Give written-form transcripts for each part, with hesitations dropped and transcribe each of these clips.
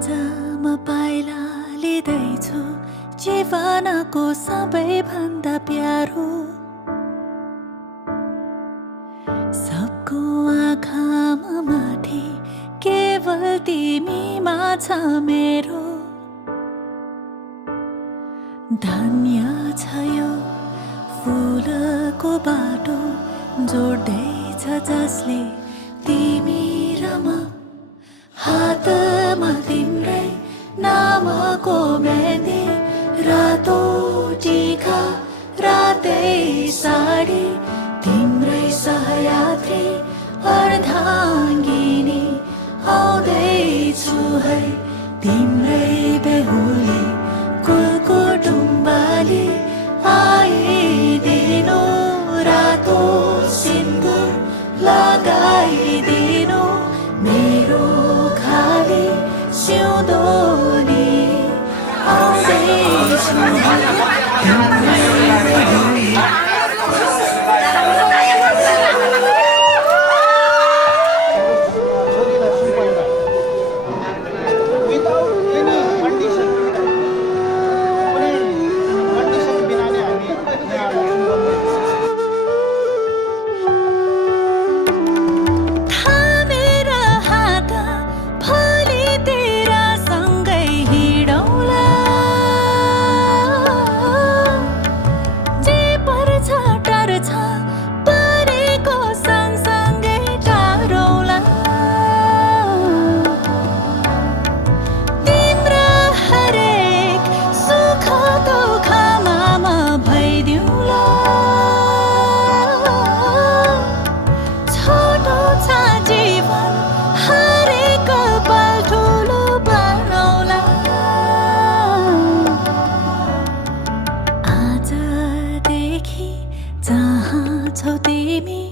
आज म पाइला लिँदैछु जीवनको सबैभन्दा प्यारो सबको आँखामा माथि केवल तिमीमा छ मेरो धन्य छ यो फुलको बाटो जोड्दैछ जसले तिमी र म हातमा तिम्रै नामको मेहन्दी रातो टीका रातै साडी तिम्रै सहयात्री अर्धाङ्गिनी आउँदैछु है तिम्रै बेहुली कुलकुटुम्बाली आइदिनु रातो सिन्दुर लगाइदिनु मेरो खाली सिउँदोनी आउँदैछु तिम्रै बेहुली जहाँ छौ तिमी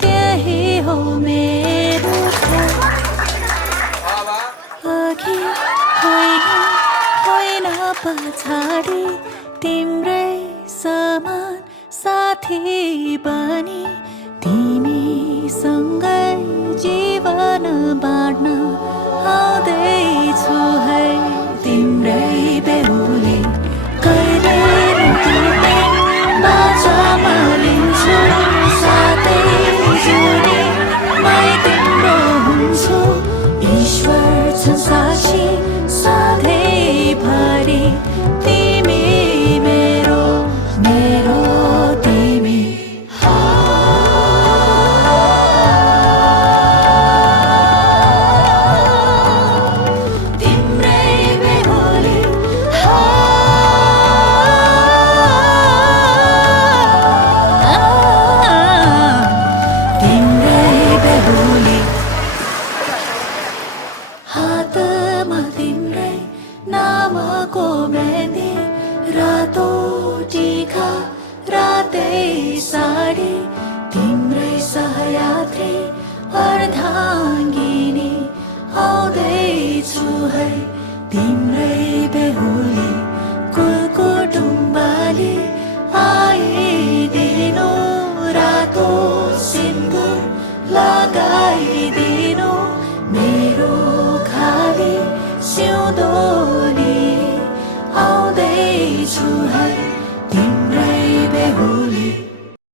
त्यही हो मेरो अघि होइन पछाडि तिम्रै समान साथी बनी तिमीसँगै जीवन बाँड्न आउँदैछु है तिम्रै बेहुली कहिले बाचामा लिन्छु साथै जोडी मै तिम्रो हुन्छु ईश्वर छ साक्षी सधैँभरि तिमी मेरो मेरो तिमी तिम्रै बेहुली हातमा तिम्रै नामको मेहन्दी रातो टीका रातै साडी तिम्रै सहयात्री अर्धाङ्गिनी आउँदैछु है तिम्रै बेहुली कुलकुटुम्बाली आइदिनु रातो सिन्दुर लगाइदिनु